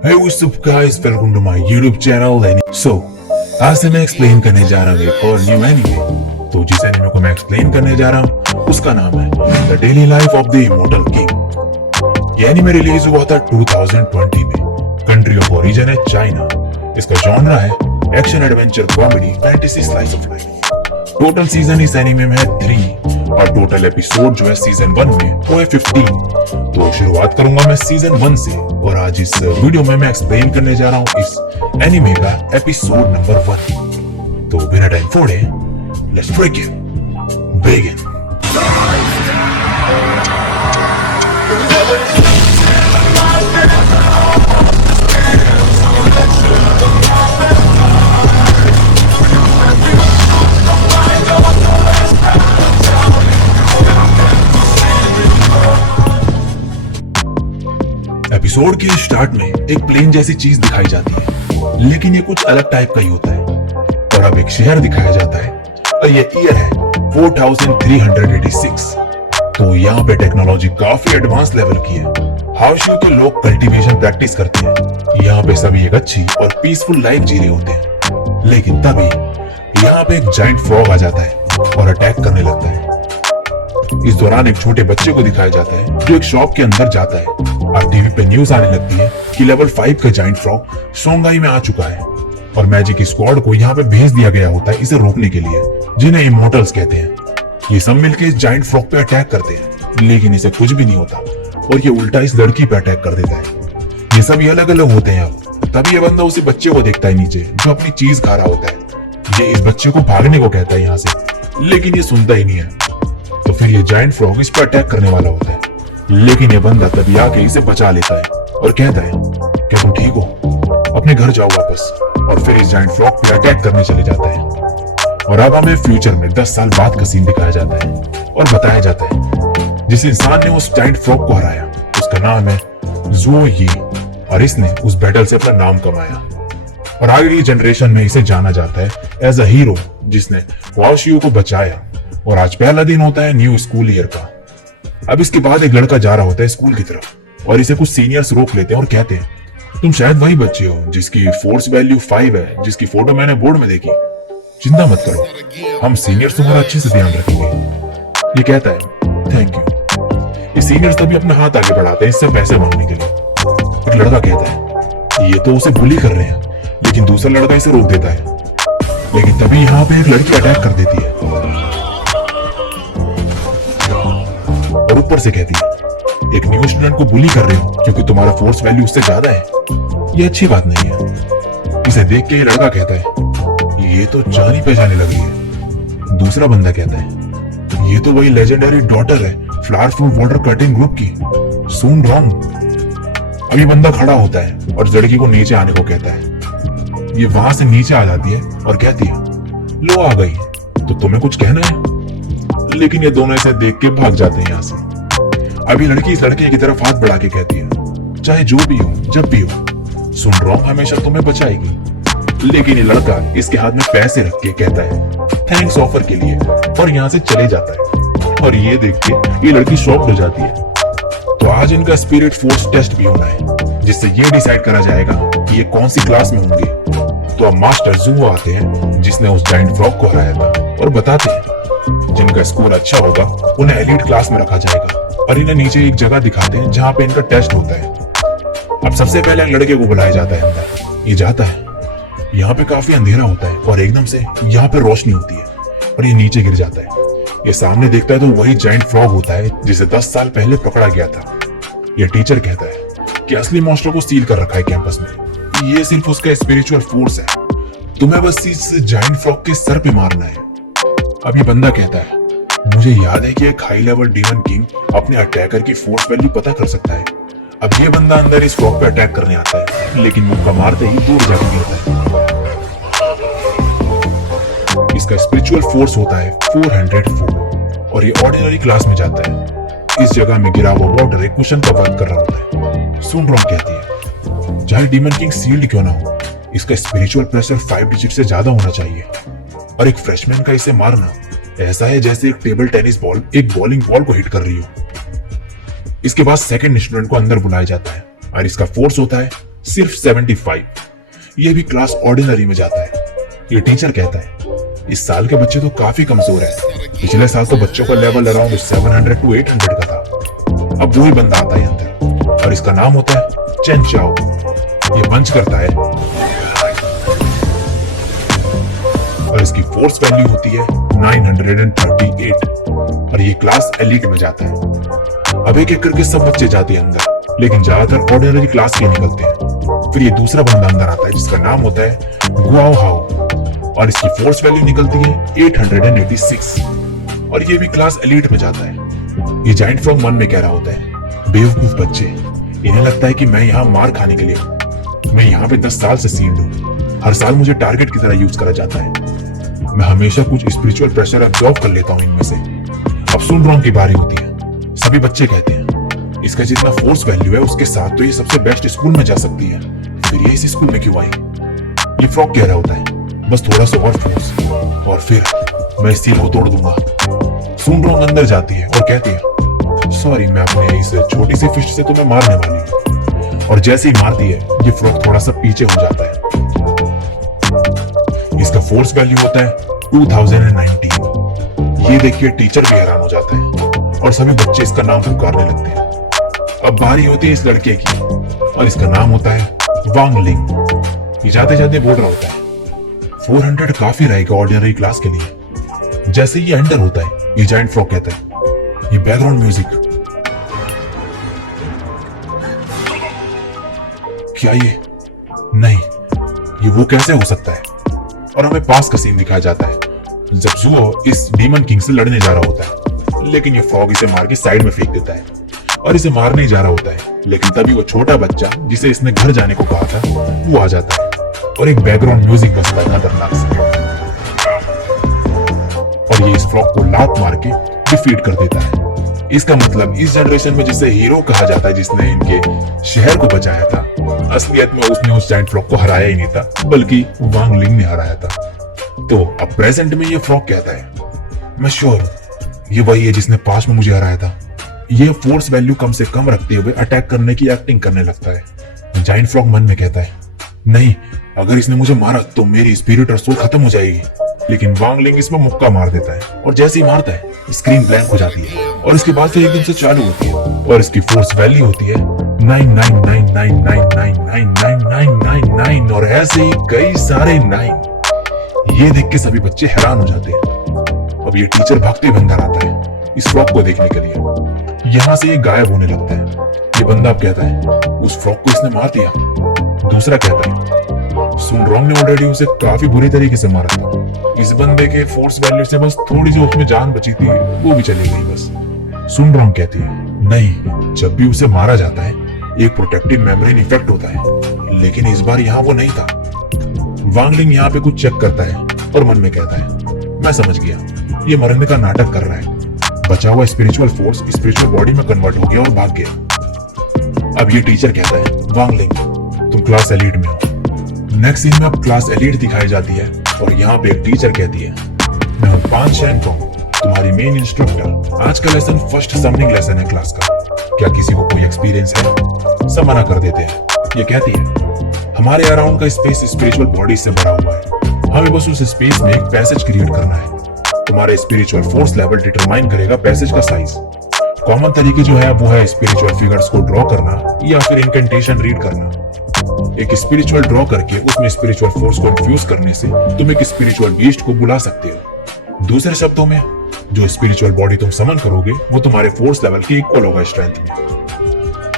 Hey, what's up guys? Welcome to my YouTube channel. So, आज से मैं explain करने जा रहा हूँ एक और न्यू एनीमे। तो जिस एनीमे को मैं एक्सप्लेन करने जा रहा हूँ उसका नाम है the daily life of the immortal king. ये एनीमे रिलीज हुआ था 2020 में। कंट्री ऑफ ओरिजिन है चाइना। इसका जॉनरा है action adventure comedy fantasy slice of life. Total season इस एनीमे में है 3 और टोटल एपिसोड जो है सीजन 1 में वो है 15। तो शुरुआत करूंगा मैं सीजन 1 से और आज इस वीडियो में मैं एक्सप्लेन करने जा रहा हूँ इस एनीमे का एपिसोड नंबर 1। तो बिना टाइम फोड़े let's break it begin. Episode के स्टार्ट में एक प्लेन जैसी चीज दिखाई जाती है, लेकिन ये कुछ अलग टाइप का ही होता है। और अब एक शहर दिखाया जाता है और ये ईयर है 4386। तो यहाँ पे टेक्नोलॉजी काफी एडवांस लेवल की है। हाउस के लोग कल्टीवेशन प्रैक्टिस करते हैं। यहाँ पे सभी एक अच्छी और पीसफुल लाइफ जी रहे होते हैं, लेकिन तभी यहाँ पे एक जाइंट फ्रॉग आ जाता है और अटैक करने लगता है। इस दौरान एक छोटे बच्चे को दिखाया जाता है जो एक शॉप के अंदर जाता है। अब टीवी पे न्यूज आने लगती है कि लेवल 5 का जाइंट फ्रॉग शोंगाई में आ चुका है और मैजिक स्क्वाड को यहाँ पे भेज दिया गया होता है इसे रोकने के लिए, जिन्हें इमोर्टल्स कहते हैं। ये सब मिलकर इस जाइंट फ्रॉग पे अटैक करते हैं, लेकिन इसे कुछ भी नहीं होता और ये उल्टा इस लड़की पे अटैक कर देता है। ये सभी अलग अलग होते हैं। अब तभी ये बंदा उसी बच्चे को देखता है नीचे जो अपनी चीज खा रहा होता है। ये इस बच्चे को भागने को कहता है यहाँ से, लेकिन ये सुनता ही नहीं है। तो फिर ये जाइंट फ्रॉग इस पर अटैक करने वाला होता है, लेकिन ये बंदा तभी आके इसे बचा लेता है और कहता है क्या तुम ठीक हो, अपने घर जाओ वापस। और फिर इस जाइंट फ्रॉग पे अटैक करने चले जाता है। और अब हमें फ्यूचर में 10 साल बाद का सीन दिखाया जाता है और बताया जाता है जिस इंसान ने उस जाइंट फ्रॉग को हराया उसका नाम है ज़ुओ यी और इसने उस बैटल से अपना नाम कमाया। और आगे की जनरेशन में इसे जाना जाता है एज अ हीरो जिसने वाओशियो को बचाया। और आज पहला दिन होता है न्यू स्कूल ईयर का। अब इसके बाद एक लड़का जा रहा होता है स्कूल की तरफ और इसे कुछ सीनियर्स रोक लेते हैं और कहते हैं तुम शायद वही बच्चे हो जिसकी फोर्स वैल्यू 5 है, जिसकी फोटो मैंने बोर्ड में देखी। चिंता मत करो, हम सीनियर्स तुम्हारा अच्छे से ध्यान रखेंगे। ये कहता है थैंक यू। ये सीनियर्स तभी अपना हाथ आगे बढ़ाते हैं इससे पैसे मांगने के लिए। एक लड़का कहता है ये तो उसे बुली कर रहे हैं, लेकिन दूसरा लड़का इसे रोक देता है। लेकिन तभी यहाँ पे एक लड़की अटैक कर देती है और ऊपर से कहती है एक न्यू स्टूडेंट को बुली कर रहे हो क्योंकि तुम्हारा फोर्स वैल्यू उससे ज्यादा है, ये अच्छी बात नहीं है। इसे देख के ये लड़का कहता है ये तो जानी पहचानी लगी है। दूसरा बंदा कहता है ये तो वही लेजेंडरी डॉटर है flower fruit water cutting group की, सून रॉन्ग। अभी बंदा खड़ा होता है और लड़की को नीचे आने को कहता है। ये वहां से नीचे आ जाती है और कहती है लो आ गई, तो तुम्हें कुछ कहना है। लेकिन ये दोनों इसे देख के भाग जाते हैं यहाँ से। अभी लड़की इस लड़के की तरफ हाथ बढ़ा के कहती है चाहे जो भी हो जब भी हो, सुन रॉन्ग हमेशा तुम्हें बचाएगी। लेकिन ये लड़का इसके हाथ में पैसे रख के कहता है थैंक्स ऑफर के लिए और यहाँ से चले जाता है। और ये देख के ये लड़की शॉक्ड हो जाती है। तो आज इनका स्पिरिट फोर्स टेस्ट भी होना है जिससे ये डिसाइड करा जाएगा कि ये कौन सी क्लास में होंगे। तो अब मास्टर ज़ुओ आते हैं जिसने उस जाइंट फ्रॉग को हराया था और बताते हैं जिनका स्कोर अच्छा होगा उन्हें एलीट क्लास में रखा जाएगा। और इन्हें नीचे एक जगह दिखाते हैं जहाँ पे इनका टेस्ट होता है। अब सबसे पहले लड़के को बुलाया जाता है अंदर। ये जाता है, यहाँ पे काफी अंधेरा होता है और एकदम से यहाँ पे रोशनी होती है और ये नीचे गिर जाता है। ये सामने देखता है तो वही जाइंट फ्रॉग होता है जिसे 10 साल पहले पकड़ा गया था। ये टीचर कहता है कि असली मॉन्स्टर को सील कर रखा है कैंपस में, ये सिर्फ उसका स्पिरिचुअल फोर्स है, तुम्हें बस इस जाइंट फ्रॉग के सर पे मारना है। अब ये बंदा कहता है मुझे याद है कि एक हाई लेवल डीमन किंग अपने अटैकर की फोर्स वैल्यू पता कर सकता है। अब ये बंदा अंदर इस फ्रॉग पे अटैक करने आता है, लेकिन मुक्का मारते ही दूर जाकर गिरता है। इसका स्पिरिचुअल फोर्स होता है 404 और ये ऑर्डिनरी क्लास में जाता है। इस जगह में गिरा हुआ वाटर एक कुशन का वर्क कर रहा होता है। सुन रॉन्ग कहती है चाहे डीमन किंग सील्ड क्यों ना हो, इसका स्पिरिचुअल प्रेशर 5 डिजिट से ज्यादा होना चाहिए। और एक फ्रेशमैन का इसे मारना ऐसा है जैसे एक टेबल टेनिस बॉल एक बॉलिंग बॉल को हिट कर रही हो। इसके बाद सेकंड स्टूडेंट को अंदर बुलाया जाता है और इसका फोर्स होता है सिर्फ 75। ये भी क्लास ऑर्डिनरी में जाता है। ये टीचर कहता है इस साल के बच्चे तो काफी कमजोर है। पिछले साल तो बच्चों का लेवल अराउंड 700 to 800 का था। अब वही बंदा आता है अंदर और इसका नाम होता है चेन चाओ। ये पंच करता है और इसकी फोर्स वैल्यू होती है 938 और ये क्लास एलिट में जाता है। अब एक एक करके सब बच्चे जाते हैं अंदर, लेकिन ज्यादातर ऑर्डिनरी क्लास के निकलते हैं। फिर ये दूसरा बंदा अंदर आता है जिसका नाम होता है गुआओ हाओ और इसकी फोर्स वैल्यू निकलती है 886 और ये भी क्लास एलिट में जाता है। ये जाइंट फ्रॉग मन में कह रहा होता है बेवकूफ बच्चे, इन्हें लगता है कि मैं यहाँ मार खाने के लिए हूँ। मैं यहाँ पे 10 साल से सील्ड हूँ। हर साल मुझे टारगेट की तरह यूज करा जाता है। मैं हमेशा कुछ स्पिरिचुअल प्रेशर एब्जॉर्ब कर लेता हूँ इनमें से। अब सुन रहा हूँ की बारी होती है। सभी बच्चे कहते हैं इसका जितना फोर्स वैल्यू है उसके साथ तो ये सबसे बेस्ट स्कूल में जा सकती है, फिर ये इस स्कूल में क्यों आई? ये फ्रॉग कह रहा होता है बस थोड़ा सा और फोर्स और फिर मैं इस सील को तोड़ दूंगा। सुन रहा हूँ अंदर जाती है और कहती है सॉरी मैं अपने इस छोटी सी फिश से तुम्हें मारने वाली हूँ। और जैसे ही मारती है ये फ्रॉग थोड़ा सा पीछे हो जाता है। इसका फोर्स वैल्यू होता है 2019। ये देखिए टीचर भी हैरान हो जाता है और सभी बच्चे इसका नाम पुकारने लगते हैं। अब बारी होती है इस लड़के की और इसका नाम होता है वांग लिंग। ये जाते जाते बोल रहा होता है 400 काफी रहेगा ऑर्डिनरी क्लास के लिए। जैसे ये एंटर होता है ये जाइंट फ्रॉग कहता है ये बैकग्राउंड म्यूजिक क्या ये नहीं, ये वो कैसे हो सकता है? और हमें पास का सीन दिखाया जाता है जब जुओ इस डीमन किंग से लड़ने जा रहा होता है, लेकिन ये फ्रॉग इसे मार के साइड में फेंक देता है और इसे मारने ही जा रहा होता है। लेकिन तभी वो छोटा बच्चा जिसे इसने घर जाने को कहा था वो आ जाता है और एक बैकग्राउंड म्यूजिक बजता है खतरनाक से और ये इस फ्रॉग को लात मार के डिफीट कर देता है। इसका मतलब इस जनरेशन में जिसे हीरो कहा जाता है जिसने इनके शहर को बचाया था, असलियत में उसने उस जाइंट फ्रॉग को हराया ही नहीं था बल्कि वांग लिंग ने हराया था। तो अब प्रेजेंट में ये फ्रॉग कहता है मैं श्योर हूं ये वही है जिसने पास्ट में मुझे हराया था। ये फोर्स वैल्यू कम से कम रखते हुए अटैक करने की एक्टिंग करने लगता है। जाइंट फ्रॉग मन में कहता है नहीं, अगर इसने मुझे मारा तो मेरी स्पिरिट और सोल खत्म हो जाएगी। लेकिन वांग लिंग इसमें मुक्का मार देता है और जैसे ही मारता है स्क्रीन ब्लैंक हो जाती है और इसके बाद फिर एकदम से चालू होती है और इसकी फोर्स वैल्यू होती है 99999999999 और ऐसे ही कई सारे 9। ये देख के सभी बच्चे हैरान हो जाते हैं। अब ये टीचर भागते हुए अंदर आता है इस फ्रॉग को देखने के लिए। यहाँ से ये गायब होने लगता है। ये बंदा अब कहता है उस फ्रॉग को इसने मार दिया। दूसरा कहता है सुन रॉन्ग ने ऑलरेडी उसे काफी बुरी तरीके से मारा था। इस बंदे के फोर्स वैल्यू से बस थोड़ी सी उसमें जान बची थी वो भी चली गई बस। सुन रॉन्ग कहती है नहीं, जब भी उसे मारा जाता है एक प्रोटेक्टिव मेम्ब्रेन इफेक्ट होता है, लेकिन इस बार यहाँ वो नहीं था। वांग लिंग यहाँ पे कुछ चेक करता है और मन में कहता है मैं समझ गया, ये मरने का नाटक कर रहा है। बचा हुआ स्पिरिचुअल फोर्स स्पिरिचुअल बॉडी में कन्वर्ट हो गया और भाग गया। अब ये टीचर कहता है वांग लिंग तुम क्लास एलीट में हो। नेक्स्ट सीन में अब क्लास एलीट दिखाई जाती है और यहाँ पे एक टीचर कहती है मैं हूँ पान शैन टोंग, तुम्हारी मेन इंस्ट्रक्टर। आज का लेसन फर्स्ट समनिंग लेसन है क्लास का, क्या किसी को कोई एक्सपीरियंस है? सब मना कर देते हैं। ये कहती है हमारे अराउंड का स्पेस स्पिरिचुअल बॉडी से भरा हुआ है, हमें बस उस स्पेस में एक पैसेज क्रिएट करना है। तुम्हारे स्पिरिचुअल फोर्स लेवल डिटरमाइन करेगा पैसेज का साइज। कॉमन तरीके जो है वो है स्पिरिचुअल फिगर्स को ड्रॉ करना या फिर इनकेंटेशन रीड करना। एक स्पिरिचुअल ड्रॉ करके उसमें स्पिरिचुअल फोर्स को इन्फ्यूज करने से तुम एक स्पिरिचुअल बीस्ट को बुला सकते हो। दूसरे शब्दों में जो स्पिरिचुअल बॉडी तुम समन करोगे वो तुम्हारे फोर्स लेवल के इक्वल होगा स्ट्रेंथ में।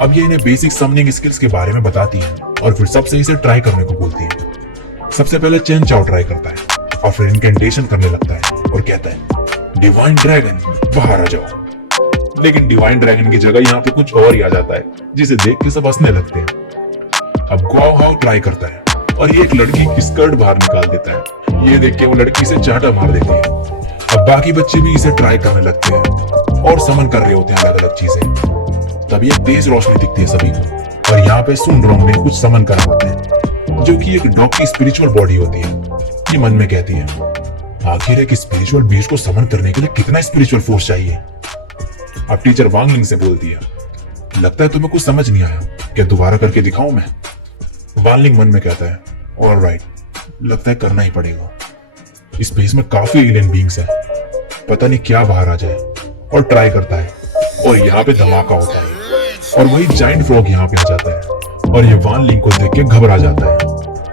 अब ये इन्हें बेसिक समनिंग स्किल्स के बारे में बताती है और फिर सबसे इसे ट्राई करने को बोलती है। सबसे पहले चेन चाओ ट्राई करता है और फिर इनकेंटेशन करने लगता है और कहता है डिवाइन ड्रैगन बाहर आ जाओ। लेकिन डिवाइन ड्रैगन की जगह यहाँ पे कुछ और ही आ जाता है जिसे देख के सब हंसने लगते हैं। अब गुआओ हाओ ट्राई करता है और ये एक लड़की की स्कर्ट बाहर निकाल देता है। ये देख के वो लड़की से चांटा मार देती है। अब बाकी बच्चे भी इसे ट्राई करने लगते हैं और समन कर रहे होते हैं अलग अलग चीजें। तभी एक तेज रोशनी दिखती है सभी को और यहाँ पे सुन रॉन्ग ने कुछ समन करा होता है जो कि एक डॉग की स्पिरिचुअल बॉडी होती है। ये मन में कहती है आखिर एक स्पिरिचुअल बीस्ट को समन करने के लिए कितना स्पिरिचुअल फोर्स चाहिए। अब टीचर वांग लिंग से बोलती है लगता है तुम्हें कुछ समझ नहीं आया, क्या दोबारा करके दिखाऊं मैं? वानलिंग मन में कहता है ऑलराइट, लगता है करना ही पड़ेगा। स्पेस में काफी एलियन बीइंग्स है, पता नहीं क्या बाहर आ जाए, और ट्राई करता है और यहाँ पे धमाका होता है और वही जाइंट फ्रॉग यहाँ पे आ जाता है और ये वानलिंग को देख के घबरा जाता है।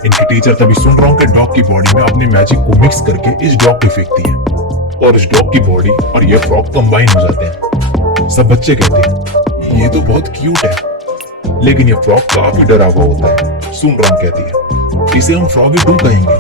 इनकी टीचर तभी सुन रहा हूँ कि डॉग की बॉडी में अपनी मैजिक को मिक्स करके इस डॉग पे फेंकती है और इस डॉग की बॉडी और ये फ्रॉग कंबाइन हो जाते हैं। सब बच्चे कहते हैं ये तो बहुत क्यूट है, लेकिन ये फ्रॉग काफी डरा हुआ होता है। सुन रॉन्ग कहती है इसे हम फ्रॉगी 2 कहेंगे।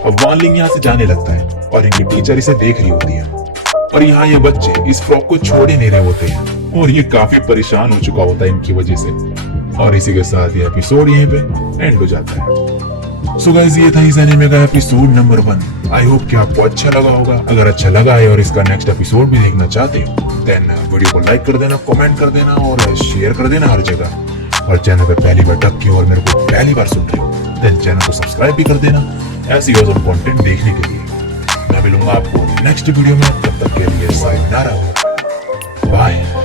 अब वानलिंग यहाँ से जाने लगता है और इनकी टीचर इसे देख रही होती है और यहाँ ये बच्चे इस फ्रॉग को छोड़ ही नहीं रहे होते हैं और ये काफी परेशान हो चुका होता है इनकी वजह से। और इसी के साथ ये एपिसोड यहीं पे एंड हो जाता है। सो गाइस, ये था इस एनीमे का एपिसोड नंबर 1। आई होप कि आपको अच्छा लगा होगा। अगर अच्छा लगा है और इसका नेक्स्ट एपिसोड भी देखना चाहते हो देन वीडियो को लाइक कर देना, कमेंट कर देना और शेयर कर देना हर जगह। और चैनल पे पहली बार टक की और मेरे को पहली बार सुन रहे हो देन चैनल को सब्सक्राइब भी कर देना ऐसी और कंटेंट देखने के लिए। मैं मिलूंगा आपको नेक्स्ट वीडियो में, तब तक के लिए सायोनारा, बाय।